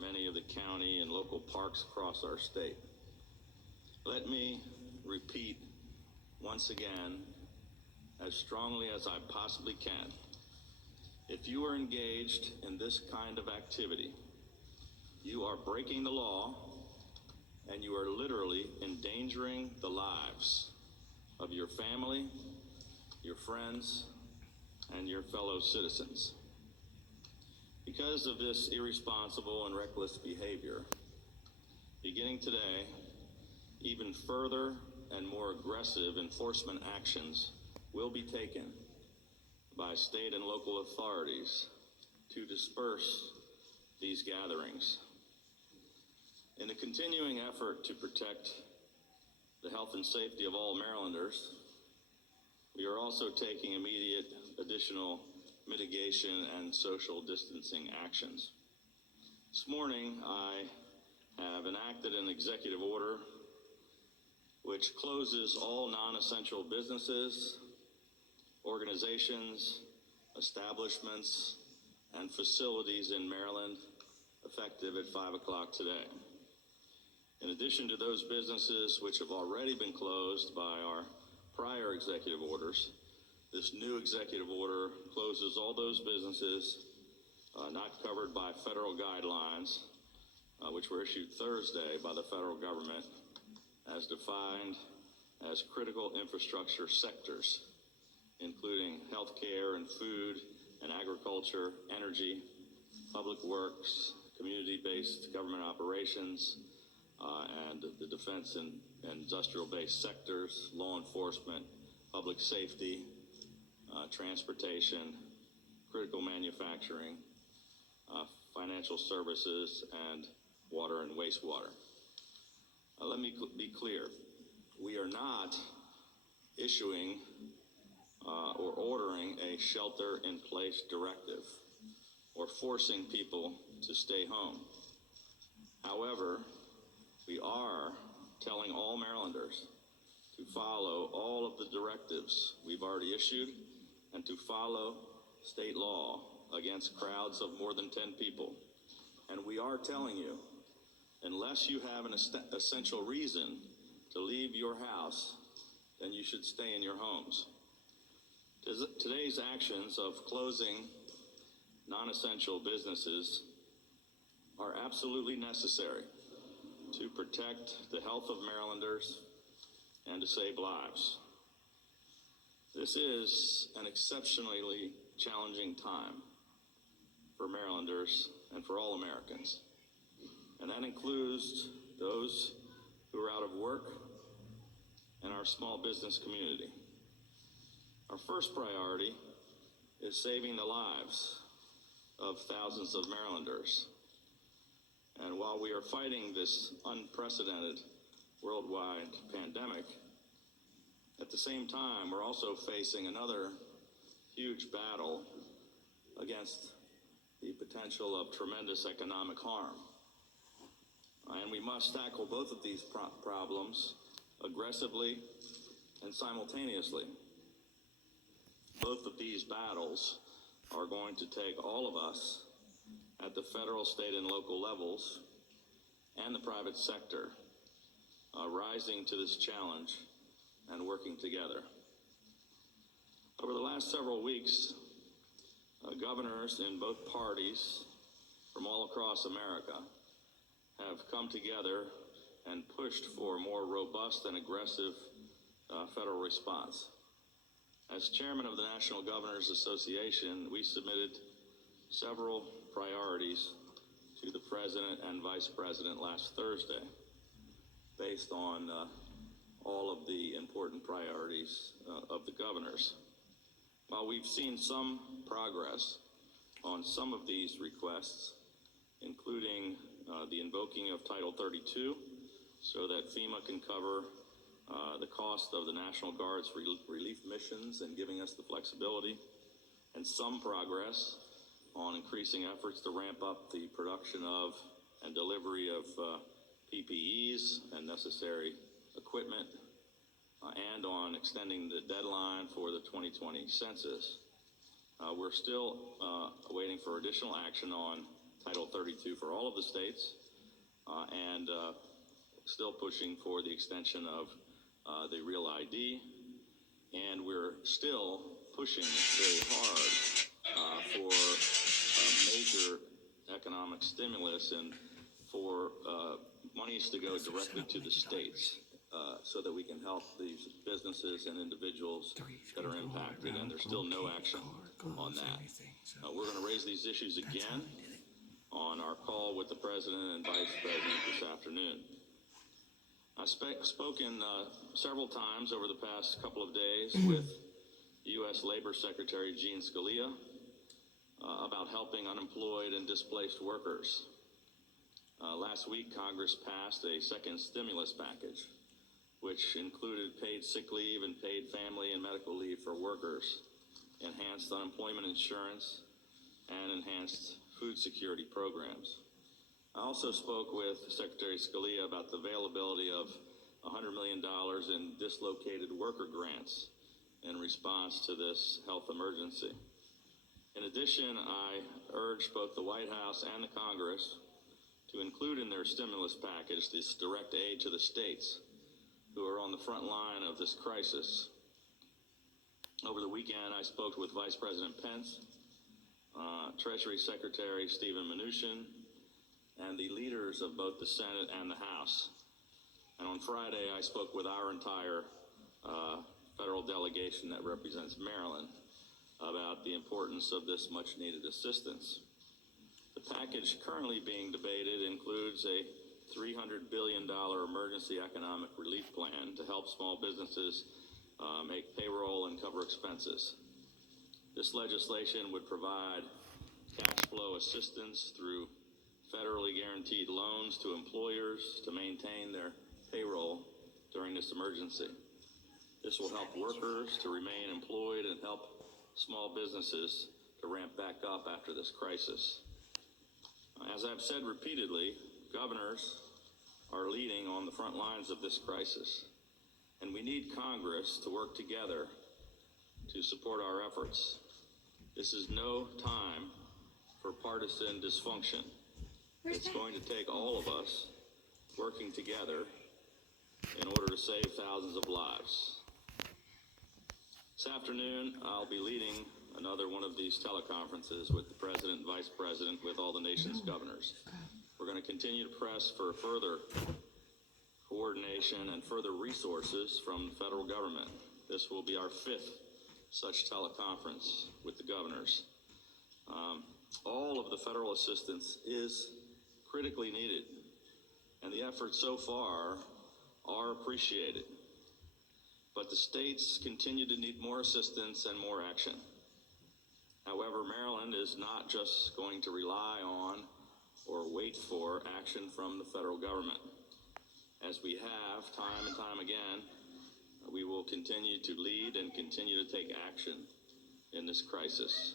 many of the county and local parks across our state. Let me repeat once again, as strongly as I possibly can, if you are engaged in this kind of activity, you are breaking the law and you are literally endangering the lives of your family, your friends, and your fellow citizens. Because of this irresponsible and reckless behavior, beginning today, even further and more aggressive enforcement actions will be taken by state and local authorities to disperse these gatherings. In the continuing effort to protect the health and safety of all Marylanders, we are also taking immediate additional mitigation and social distancing actions. This morning, I have enacted an executive order which closes all non-essential businesses, organizations, establishments, and facilities in Maryland effective at 5 o'clock today. In addition to those businesses which have already been closed by our prior executive orders, this new executive order closes all those businesses not covered by federal guidelines, which were issued Thursday by the federal government as defined as critical infrastructure sectors, including healthcare and food and agriculture, energy, public works, community-based government operations, and the defense and industrial-based sectors, law enforcement, public safety, transportation, critical manufacturing, financial services, and water and wastewater. Let me be clear. We are not issuing or ordering a shelter-in-place directive or forcing people to stay home. However, we are telling all Marylanders to follow all of the directives we've already issued and to follow state law against crowds of more than 10 people. And we are telling you, unless you have an essential reason to leave your house, then you should stay in your homes. Today's actions of closing non-essential businesses are absolutely necessary to protect the health of Marylanders and to save lives. This is an exceptionally challenging time for Marylanders and for all Americans. And that includes those who are out of work and our small business community. Our first priority is saving the lives of thousands of Marylanders. And while we are fighting this unprecedented worldwide pandemic, at the same time, we're also facing another huge battle against the potential of tremendous economic harm. And we must tackle both of these problems aggressively and simultaneously. Both of these battles are going to take all of us at the federal, state, and local levels and the private sector rising to this challenge and working together. Over the last several weeks, governors in both parties from all across America have come together and pushed for a more robust and aggressive federal response. As chairman of the National Governors Association, we submitted several priorities to the President and Vice President last Thursday based on all of the important priorities of the governors. While we've seen some progress on some of these requests, including the invoking of Title 32 so that FEMA can cover the cost of the National Guard's relief missions and giving us the flexibility, and some progress on increasing efforts to ramp up the production of and delivery of PPEs and necessary equipment, and on extending the deadline for the 2020 census. We're still waiting for additional action on Title 32 for all of the states, and still pushing for the extension of the Real ID, and we're still pushing very hard for major economic stimulus and for monies to go directly to the states so that we can help these businesses and individuals that are impacted, and there's still no action on that. We're going to raise these issues again on our call with the President and Vice President this afternoon. I've spoken several times over the past couple of days with U.S. Labor Secretary Gene Scalia about helping unemployed and displaced workers. Last week, Congress passed a second stimulus package, which included paid sick leave and paid family and medical leave for workers, enhanced unemployment insurance, and enhanced food security programs. I also spoke with Secretary Scalia about the availability of $100 million in dislocated worker grants in response to this health emergency. In addition, I urged both the White House and the Congress to include in their stimulus package this direct aid to the states who are on the front line of this crisis. Over the weekend, I spoke with Vice President Pence, Treasury Secretary Steven Mnuchin, and the leaders of both the Senate and the House. And on Friday, I spoke with our entire federal delegation that represents Maryland about the importance of this much-needed assistance. The package currently being debated includes a $300 billion emergency economic relief plan to help small businesses make payroll and cover expenses. This legislation would provide cash flow assistance through federally guaranteed loans to employers to maintain their payroll during this emergency. This will help workers to remain employed and help small businesses to ramp back up after this crisis. As I've said repeatedly, governors are leading on the front lines of this crisis, and we need Congress to work together to support our efforts. This is no time for partisan dysfunction. It's going to take all of us working together in order to save thousands of lives. This afternoon, I'll be leading another one of these teleconferences with the President and Vice President with all the nation's governors. We're going to continue to press for further coordination and further resources from the federal government. This will be our 5th such teleconference with the governors. All of the federal assistance is critically needed, and the efforts so far are appreciated. But the states continue to need more assistance and more action. However, Maryland is not just going to rely on or wait for action from the federal government. As we have time and time again, we will continue to lead and continue to take action in this crisis.